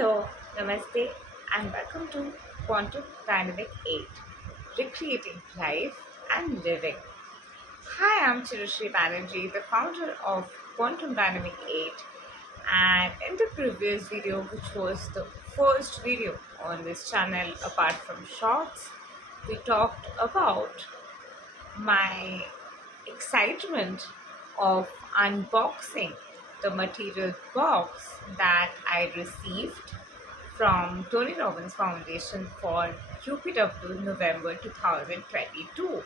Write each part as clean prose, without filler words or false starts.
Hello, Namaste, and welcome to Quantum Dynamic 8 Recreating Life and Living. Hi, I'm Chirasree Banerjee, the founder of Quantum Dynamic 8. And in the previous video, which was the first video on this channel apart from shorts, we talked about my excitement of unboxing the material box that I received from Tony Robbins Foundation for UPW November 2022.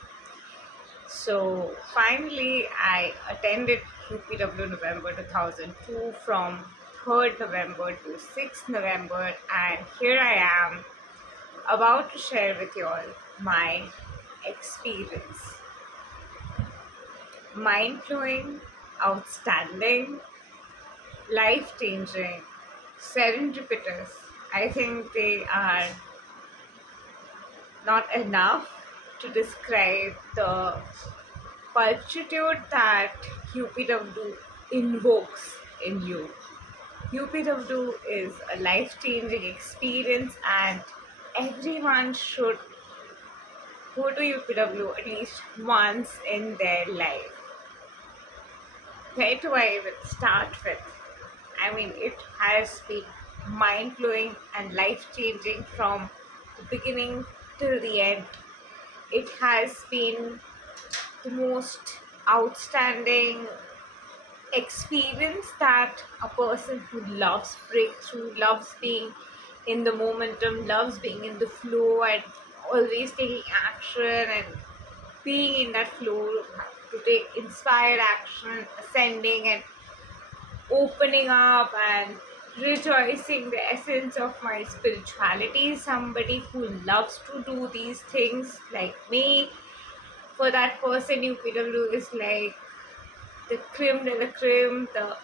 So finally, I attended UPW November 2002 from 3rd November to 6th November, and here I am about to share with you all my experience. Mind-blowing, outstanding, life-changing, serendipitous. I think they are not enough to describe the pulchritude that UPW invokes in you. UPW is a life-changing experience, and everyone should go to UPW at least once in their life. Where do I even start with? I mean, it has been mind-blowing and life-changing from the beginning till the end. It has been the most outstanding experience that a person who loves breakthrough, loves being in the momentum, loves being in the flow and always taking action and being in that flow to take inspired action, ascending and opening up and rejoicing the essence of my spirituality. Somebody who loves to do these things like me. For that person, UPW is like the creme de la creme, the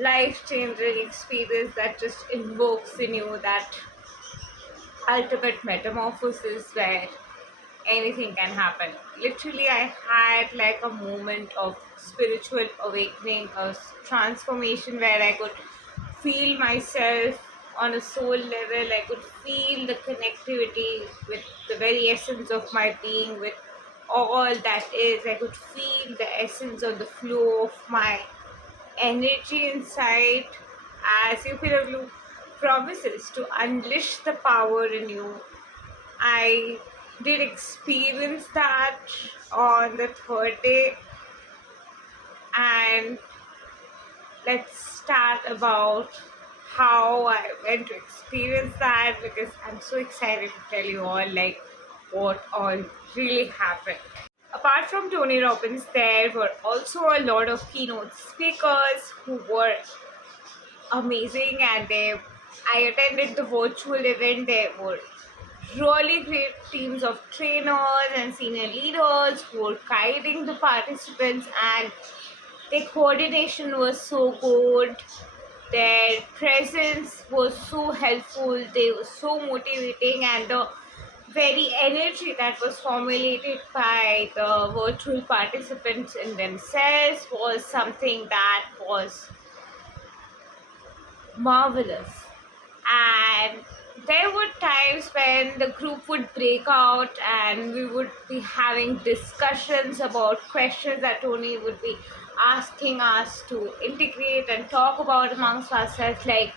life-changing experience that just invokes in you that ultimate metamorphosis where anything can happen. Literally, I had like a moment of spiritual awakening, a transformation where I could feel myself on a soul level. I could feel the connectivity with the very essence of my being, with all that is. I could feel the essence of the flow of my energy inside as UPW promises to unleash the power in you. I did experience that on the third day, and let's start about how I went to experience that, because I'm so excited to tell you all like what all really happened. Apart from Tony Robbins, there were also a lot of keynote speakers who were amazing, and I attended the virtual event. There were really great teams of trainers and senior leaders who were guiding the participants, and their coordination was so good. Their presence was so helpful. They were so motivating, and the very energy that was formulated by the virtual participants in themselves was something that was marvelous. And there were times when the group would break out and we would be having discussions about questions that Tony would be asking us to integrate and talk about amongst ourselves, like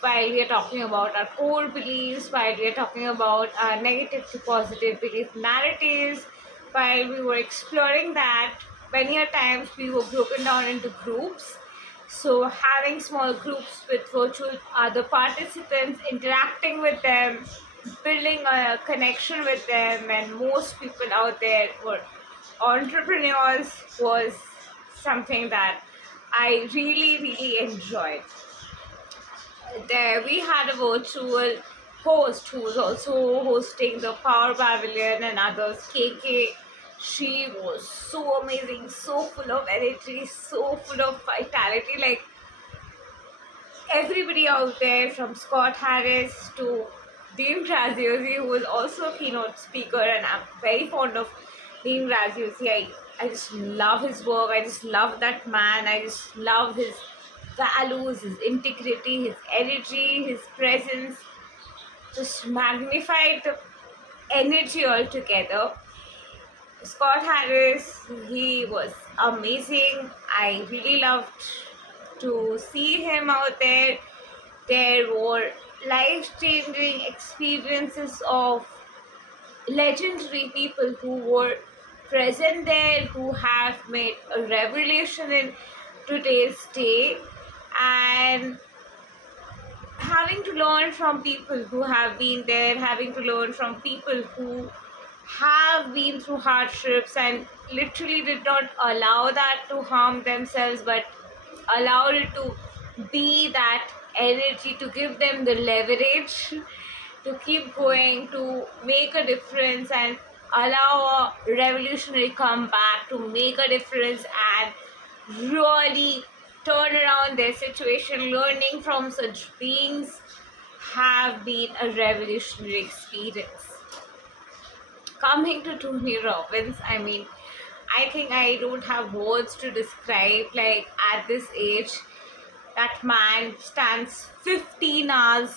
while we are talking about our core beliefs, while we are talking about our negative to positive belief narratives, while we were exploring that. Many a times we were broken down into groups, so having small groups with virtual other participants, interacting with them, building a connection with them, and most people out there were entrepreneurs, was something that I really enjoyed. There we had a virtual host who was also hosting the Power Pavilion and others. KK, she was so amazing, so full of energy, so full of vitality. Like everybody out there, from Scott Harris to Dean Graziosi, who was also a keynote speaker, and I'm very fond of Dean Graziosi. I just love his work. I just love that man. I just love his values, his integrity, his energy, his presence just magnified the energy altogether. Scott Harris, he was amazing. I really loved to see him out there. There were life-changing experiences of legendary people who were present there, who have made a revelation in today's day, and having to learn from people who have been there, having to learn from people who have been through hardships and literally did not allow that to harm themselves, but allowed it to be that energy to give them the leverage to keep going, to make a difference and allow a revolutionary comeback to make a difference and really turn around their situation. Learning from such beings have been a revolutionary experience. Coming to Tony Robbins, I think I don't have words to describe, like, at this age, that man stands 15 hours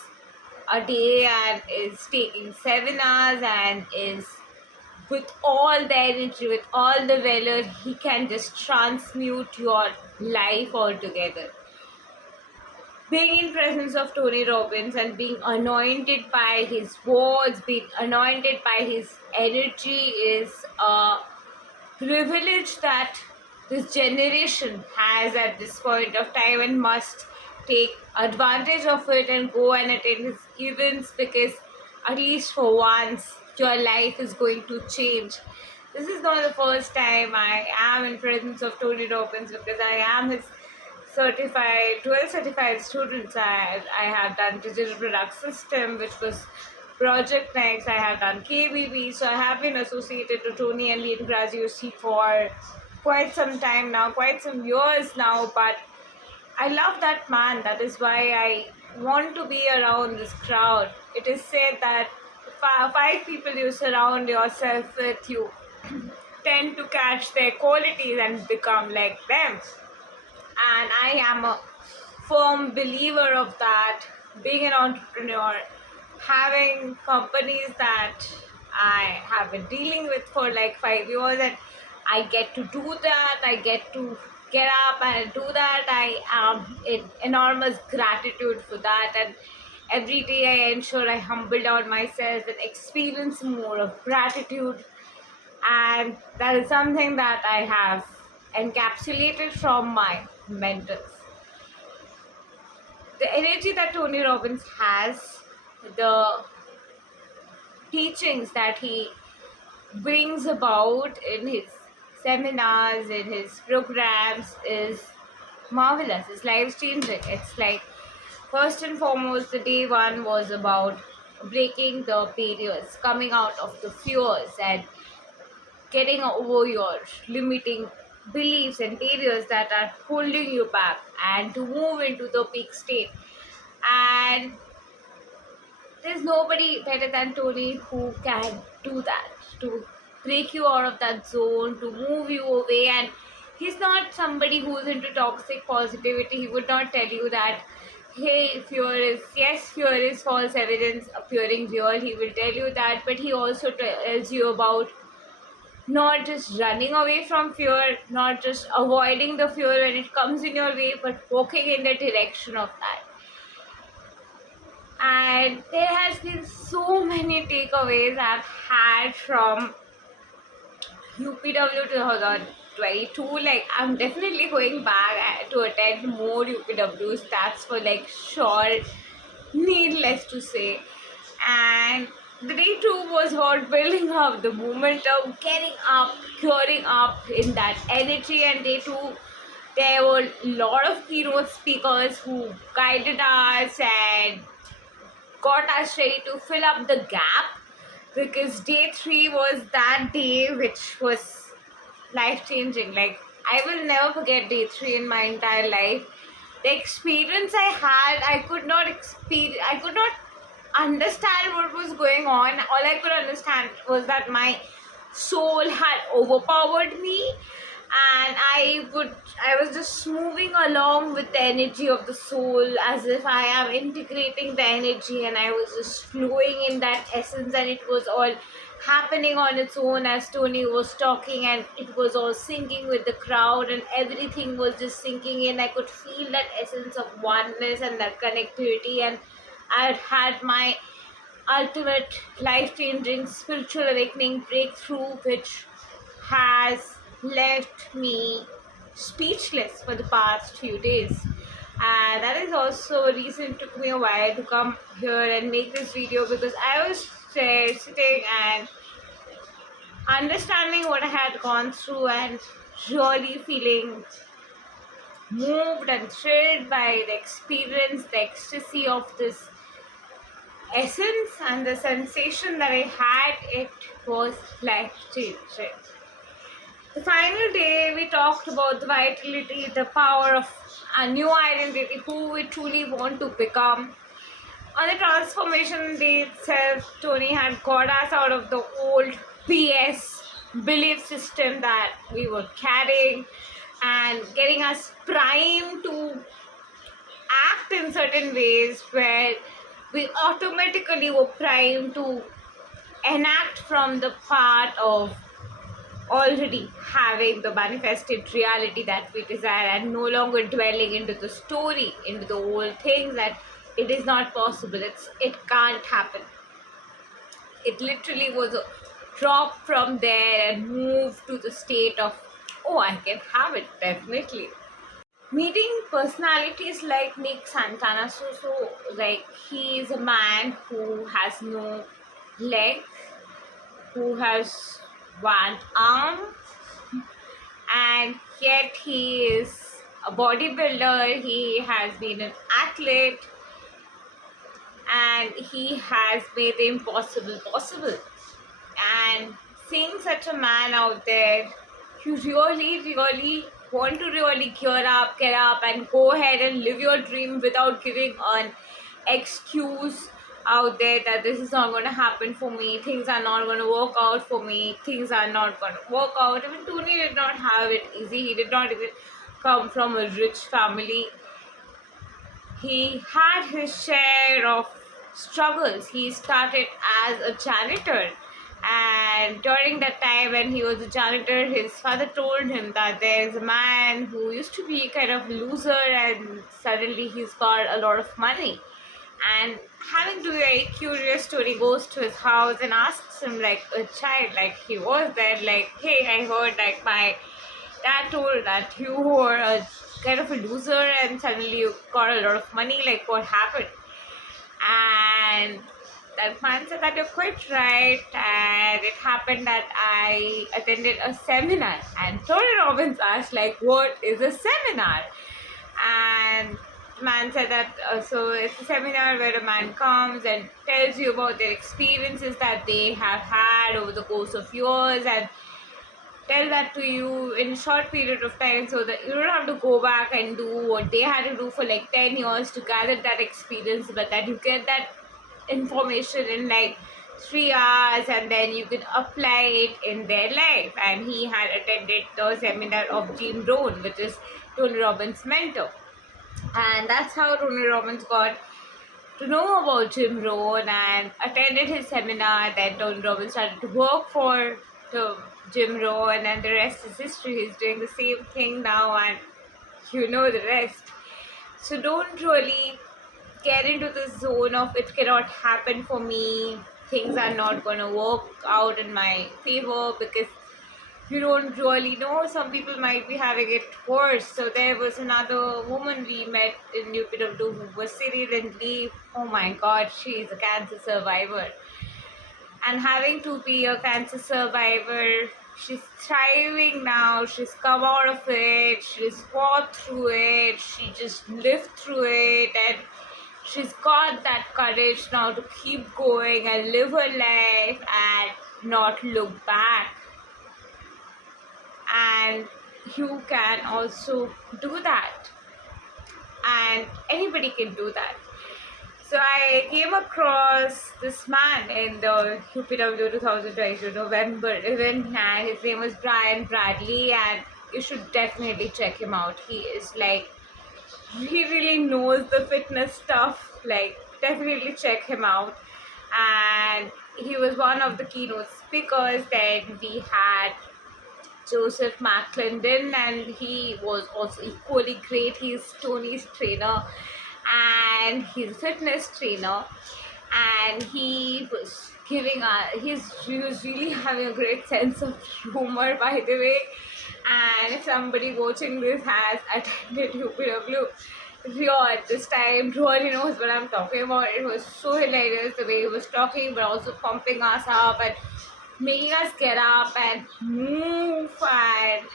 a day and is taking 7 hours and is with all the energy, with all the valor, he can just transmute your life altogether. Being in presence of Tony Robbins and being anointed by his words, being anointed by his energy is a privilege that this generation has at this point of time, and must take advantage of it and go and attend his events, because at least for once your life is going to change. This is not the first time I am in presence of Tony Robbins, because I am his 12 certified students. I have done digital product system, which was Project Next. I have done KBB, so I have been associated to Tony and Lean Graduacy for quite some time now, quite some years now, but I love that man. That is why I want to be around this crowd. It is said that 5 people you surround yourself with, you tend to catch their qualities and become like them. And I am a firm believer of that. Being an entrepreneur, having companies that I have been dealing with for like 5 years, and I get to do that, I get to get up and do that. I am in enormous gratitude for that, and every day I ensure I humble down myself and experience more of gratitude, and that is something that I have encapsulated from my mentors. The energy that Tony Robbins has, the teachings that he brings about in his seminars, in his programs, is marvelous. It's life changing. It's like, first and foremost, the day one was about breaking the barriers, coming out of the fears and getting over your limiting beliefs and barriers that are holding you back, and to move into the peak state. And there's nobody better than Tony who can do that, to break you out of that zone, to move you away. And he's not somebody who's into toxic positivity. He would not tell you that, hey, fear is false evidence appearing real. He will tell you that, but he also tells you about not just running away from fear, not just avoiding the fear when it comes in your way, but walking in the direction of that. And there has been so many takeaways I've had from UPW 2022. Like, I'm definitely going back to attend more UPWs, that's for like sure, needless to say. And the day 2 was about building up the momentum, getting up, curing up in that energy. And day 2, there were a lot of keynote speakers who guided us and got us ready to fill up the gap, because day 3 was that day which was life changing. Like, I will never forget day 3 in my entire life. The experience I had, I could not understand what was going on. All I could understand was that my soul had overpowered me, and I was just moving along with the energy of the soul, as if I am integrating the energy, and I was just flowing in that essence, and it was all happening on its own as Tony was talking, and it was all syncing with the crowd, and everything was just sinking in. I could feel that essence of oneness and that connectivity, and I had had my ultimate life-changing spiritual awakening breakthrough, which has left me speechless for the past few days. And that is also a reason it took me a while to come here and make this video, because I was there sitting and understanding what I had gone through and really feeling moved and thrilled by the experience, the ecstasy of this essence, and the sensation that I had. It was life changing. The final day, we talked about the vitality, the power of a new identity, who we truly want to become. On the transformation day itself, Tony had got us out of the old BS belief system that we were carrying and getting us primed to act in certain ways where we automatically were primed to enact from the part of already having the manifested reality that we desire, and no longer dwelling into the story, into the old things that it is not possible, it can't happen. It literally was a drop from there and move to the state of, oh, I can have it, definitely. Meeting personalities like Nick Santana, so like, he is a man who has no legs, who has one arm, and yet he is a bodybuilder. He has been an athlete, and he has made the impossible possible. And seeing such a man out there, you really want to really get up and go ahead and live your dream without giving an excuse out there that this is not going to happen for me, things are not going to work out for me, things are not going to work out. I mean, Tony did not have it easy. He did not even come from a rich family. He had his share of struggles. He started as a janitor, and during that time when he was a janitor, his father told him that there's a man who used to be kind of loser, and suddenly he's got a lot of money. And having to be very curious, Tony goes to his house and asks him like a child, like he was there, like, hey, I heard like my dad told that you were a kind of a loser and suddenly you got a lot of money, like what happened? And that man said that you're quite right, and it happened that I attended a seminar. And Tony Robbins asked like, what is a seminar? And man said that so it's a seminar where a man comes and tells you about their experiences that they have had over the course of years, and tell that to you in a short period of time, so that you don't have to go back and do what they had to do for like 10 years to gather that experience, but that you get that information in like 3 hours, and then you can apply it in their life. And he had attended the seminar of Jim Rohn, which is Tony Robbins' mentor. And that's how Tony Robbins got to know about Jim Rohn and attended his seminar. Then Tony Robbins started to work for the Jim Rohn, and the rest is history. He's doing the same thing now, and you know the rest. So don't really get into the zone of it cannot happen for me, things are not going to work out in my favor, because you don't really know. Some people might be having it worse. So there was another woman we met in UPW who was seriously, oh my god, she is a cancer survivor. And having to be a cancer survivor, she's thriving now, she's come out of it, she's fought through it, she just lived through it, and she's got that courage now to keep going and live her life and not look back. And you can also do that, and anybody can do that. So I came across this man in the UPW 2022 November event, and his name was Brian Bradley, and you should definitely check him out. He is like, he really knows the fitness stuff. Like, definitely check him out. And he was one of the keynote speakers. Then we had Joseph McClendon, and he was also equally great. He's Tony's trainer and he's a fitness trainer, and he was he was really having a great sense of humor, by the way. And if somebody watching this has attended UPW Rio this time, really knows what I'm talking about. It was so hilarious the way he was talking, but also pumping us up and making us get up and move and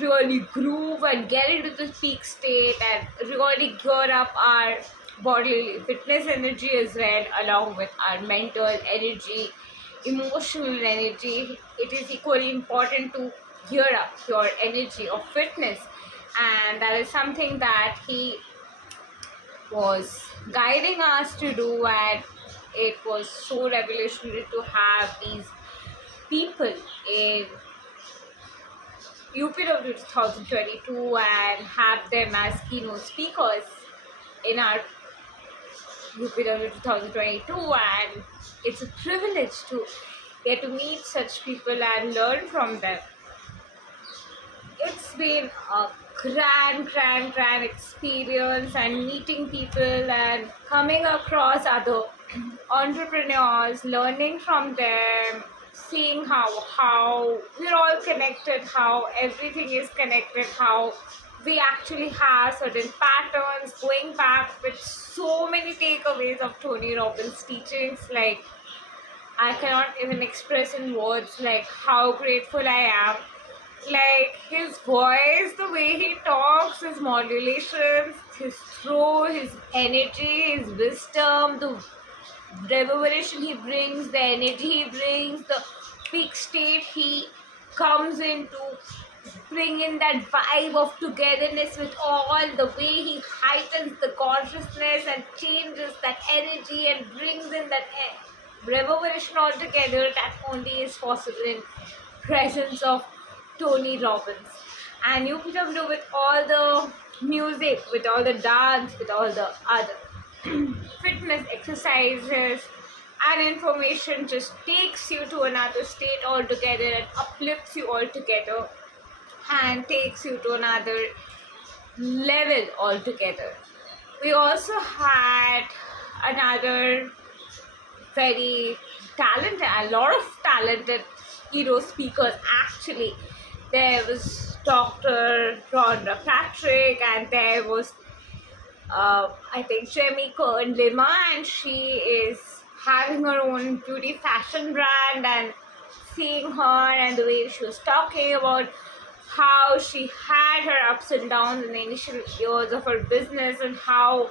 really groove and get into the peak state and really gear up our bodily fitness energy as well, along with our mental energy, emotional energy. It is equally important to gear up your energy of fitness, and that is something that he was guiding us to do. And it was so revolutionary to have these people in UPW 2022 and have them as keynote speakers in our UPW 2022, and it's a privilege to get to meet such people and learn from them. It's been a grand experience, and meeting people and coming across other entrepreneurs, learning from them, seeing how we're all connected, how everything is connected, how we actually have certain patterns going back with so many takeaways of Tony Robbins' teachings. Like, I cannot even express in words like how grateful I am. Like, his voice, the way he talks, his modulations, his flow, his energy, his wisdom, the reverberation he brings, the energy he brings, the peak state he comes into, bring in that vibe of togetherness with all, the way he heightens the consciousness and changes that energy and brings in that reverberation altogether, that only is possible in presence of Tony Robbins. And UPW, with all the music, with all the dance, with all the other fitness exercises and information, just takes you to another state altogether and uplifts you altogether and takes you to another level altogether. We also had another very talented, a lot of talented hero speakers actually. There was Dr. Rhonda Patrick, and there was I think Jamie Kern Lima, and she is having her own beauty fashion brand. And seeing her and the way she was talking about how she had her ups and downs in the initial years of her business, and how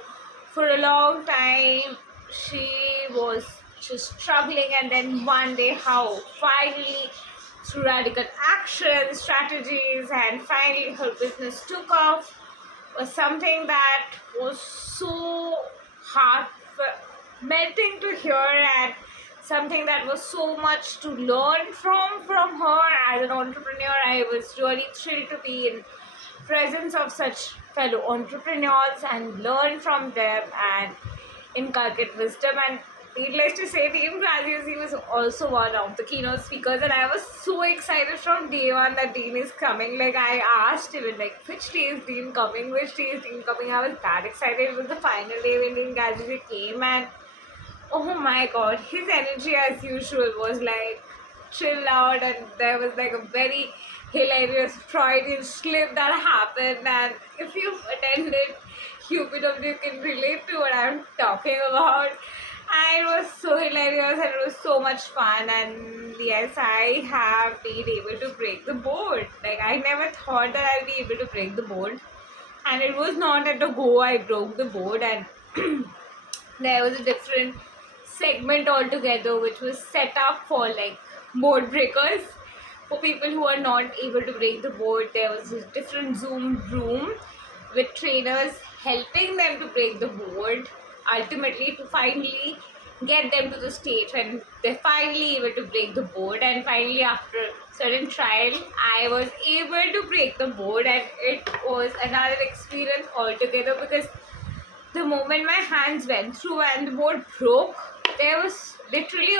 for a long time she was just struggling, and then one day how finally through radical action strategies and finally her business took off, was something that was so heart melting to hear, and something that was so much to learn from her as an entrepreneur. I was really thrilled to be in presence of such fellow entrepreneurs and learn from them and inculcate wisdom. And needless to say, Team Graduacy was also one of the keynote speakers, and I was so excited from day one that Dean is coming. Like, I asked him, like, which day is Dean coming? Which day is Dean coming? I was that excited. It was the final day when Dean Graduacy came, and oh my god, his energy as usual was like chill out, and there was like a very hilarious Freudian slip that happened. And if you've attended UPW, you can relate to what I'm talking about. And it was so hilarious and it was so much fun. And yes, I have been able to break the board. Like, I never thought that I'd be able to break the board, and it was not at a go I broke the board. And there was a different segment altogether which was set up for like board breakers, for people who are not able to break the board. There was a different Zoom room with trainers helping them to break the board, ultimately to finally get them to the stage when they're finally able to break the board. And finally, after certain trial, I was able to break the board, and it was another experience altogether, because the moment my hands went through and the board broke, there was literally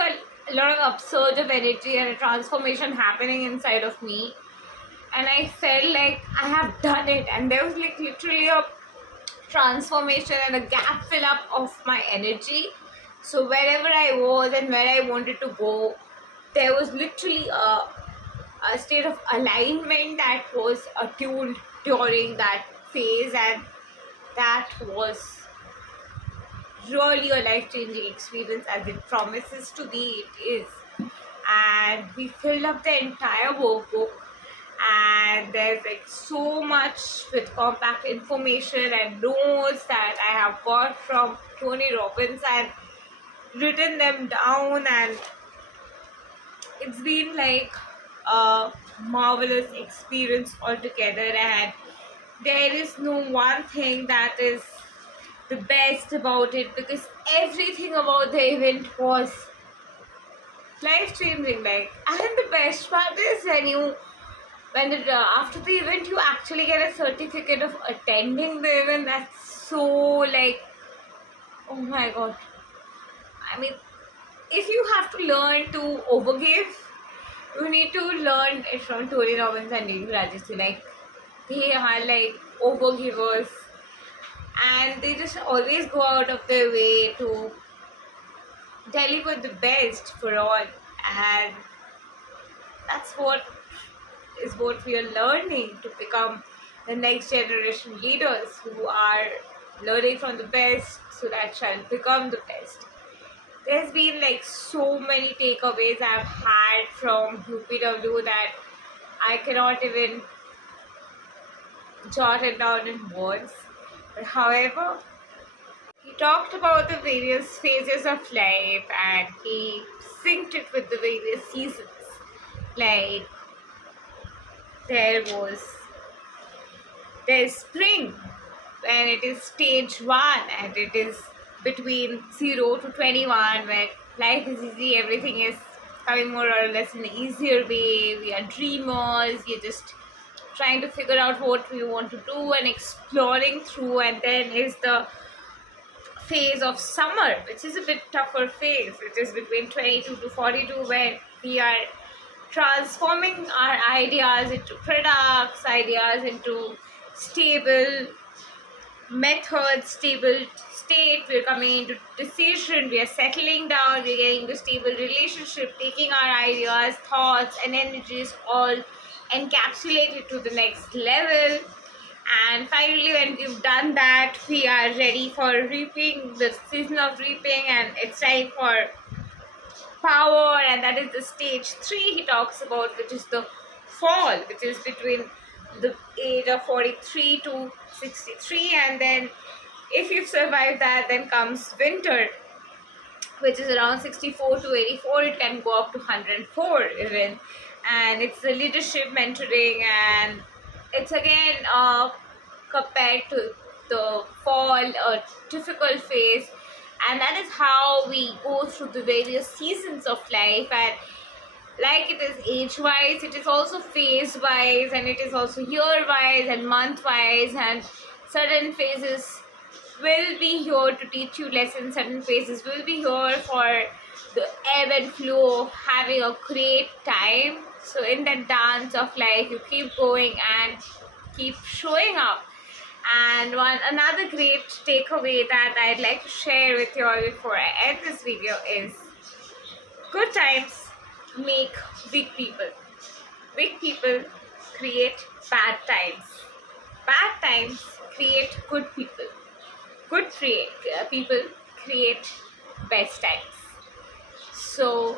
a lot of upsurge of energy and a transformation happening inside of me. And I felt like I have done it, and there was like literally a transformation and a gap fill up of my energy. So wherever I was and where I wanted to go, there was literally a state of alignment that was attuned during that phase, and that was really a life-changing experience, as it promises to be. It is. And we filled up the entire workbook, and there's like so much with compact information and notes that I have got from Tony Robbins and written them down, and it's been like a marvelous experience altogether. And there is no one thing that is the best about it, because everything about the event was life changing. Like, and the best part is after the event you actually get a certificate of attending the event. That's so, like, oh my god. I mean, if you have to learn to overgive, you need to learn it from Tony Robbins and Rajesh. Like, they are like overgivers, and they just always go out of their way to deliver the best for all. And that's what we are learning, to become the next generation leaders who are learning from the best so that shall become the best. There's been like so many takeaways I've had from UPW that I cannot even jot it down in words. But however, he talked about the various phases of life, and he synced it with the various seasons. Like, there's spring, when it is stage 1, and it is between 0 to 21, where life is easy, everything is coming more or less in an easier way. We are dreamers, we're just trying to figure out what we want to do and exploring through. And then is the phase of summer, which is a bit tougher phase, which is between 22 to 42, where we are transforming our ideas into products, ideas into stable methods, stable state. We're coming into decision, we are settling down, we're getting into stable relationship, taking our ideas, thoughts and energies all encapsulated to the next level. And finally, when we've done that, we are ready for reaping, the season of reaping, and it's time for power. And that is the stage 3 he talks about, which is the fall, which is between the age of 43 to 63. And then if you've survived that, then comes winter, which is around 64 to 84. It can go up to 104 even. And it's the leadership mentoring, and it's again compared to the fall, a difficult phase. And that is how we go through the various seasons of life. And like it is age wise, it is also phase wise, and it is also year wise and month wise. And certain phases will be here to teach you lessons, certain phases will be here for the ebb and flow of having a great time. So in that dance of life, you keep going and keep showing up. And another great takeaway that I'd like to share with you all before I end this video is, good times make weak people. Weak people create bad times. Bad times create good people. Good people create best times. So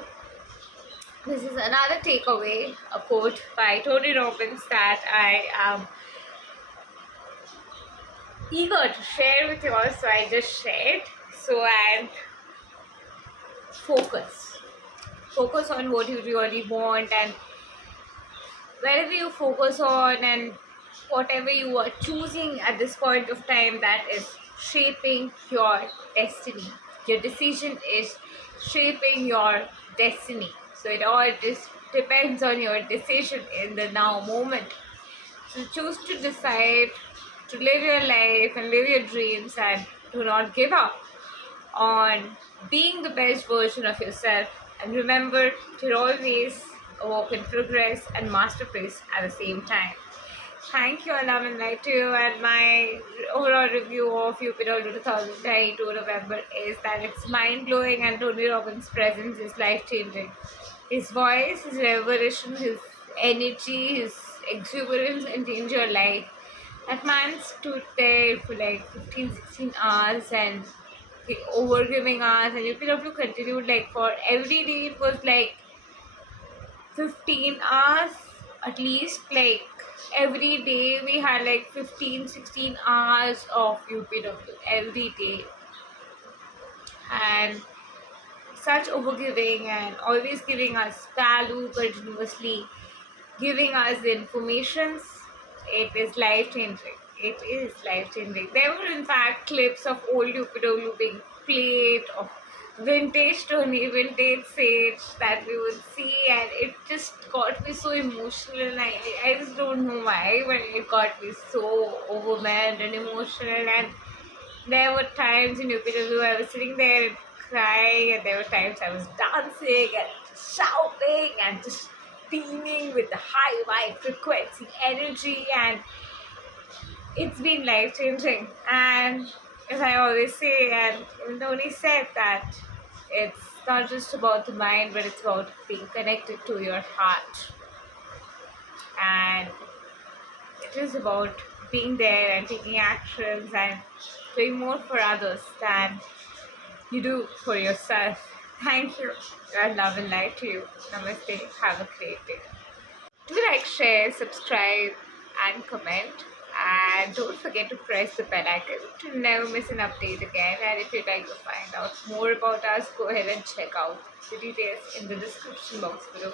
this is another takeaway, a quote by Tony Robbins that I am eager to share with you all, so I just shared. So, and focus on what you really want, and wherever you focus on and whatever you are choosing at this point of time, that is shaping your destiny. Your decision is shaping your destiny. So it all just depends on your decision in the now moment. So choose to decide to live your life and live your dreams, and do not give up on being the best version of yourself. And remember, you're always a work in progress and masterpiece at the same time. Thank you, love and light to you. And my overall review of UPW 2022 November is that it's mind blowing, and Tony Robbins' presence is life changing. His voice, his reverberation, his energy, his exuberance enrich your life. That man stood there for like 15, 16 hours and over giving hours, and UPW continued like for every day. It was like 15 hours at least. Like every day we had like 15, 16 hours of UPW every day, and such overgiving and always giving us value, continuously giving us the informations. It is life changing. It is life changing. There were in fact clips of old UPW being played, of vintage Tony, vintage Sage that we would see, and it just got me so emotional. And I just don't know why, but it got me so overwhelmed and emotional. And there were times in UPW I was sitting there and crying, and there were times I was dancing and shouting and just beaming with the high vibe frequency energy, and it's been life changing. And as I always say, and even Tony said that it's not just about the mind, but it's about being connected to your heart, and it is about being there and taking actions and doing more for others than you do for yourself. Thank you. God love and light to you. Namaste. Have a great day. Do like, share, subscribe, and comment. And don't forget to press the bell icon to never miss an update again. And if you'd like to find out more about us, go ahead and check out the details in the description box below.